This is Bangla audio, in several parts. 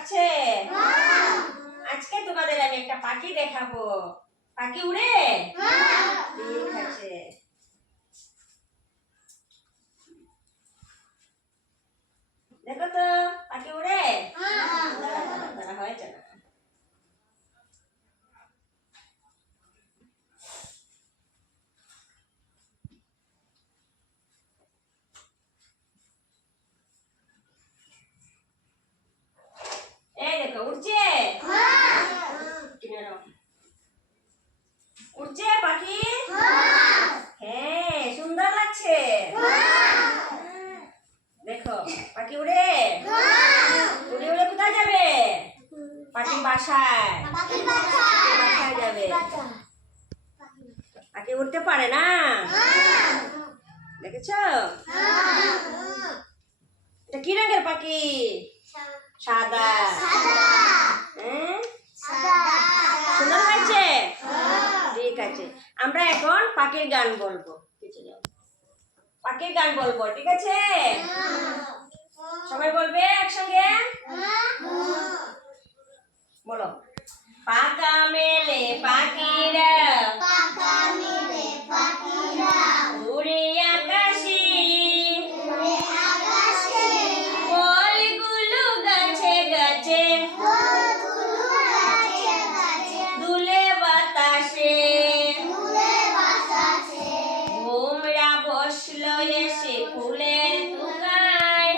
লাগছে? আজকে তোমাদের আমি একটা পাখি দেখাবো। পাখি উড়ে? ঠিক আছে। দেখো তো পাখি উড়ে? দাঁড়া হয়েছে না। এই দেখো উড়ছে? উড়ছে পাখি? হ্যাঁ, সুন্দর লাগছে। দেখো পাখি উড়ে? উড়ে উড়ে কোথায় যাবে? পাখির বাসায়। বাসায় যাবে। পাখি উড়তে পারে না? দেখেছো? এটা কি রঙের পাখি? সাদা। হ্যাঁ, সুন্দর হয়েছে? ঠিক আছে, আমরা এখন পাখির গান বলবো। পাখির গান বলবো, ঠিক আছে? সবাই বলবে একসঙ্গে? বলো। পাকা মেলে পাখিরা উড়ে আকাশে, ফলগুলো গাছে গাছে দুলে বাতাসে, ভোমরা বসলো এসে ফুলের তুকায়।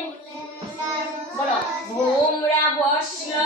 বলো, ভোমরা বসলো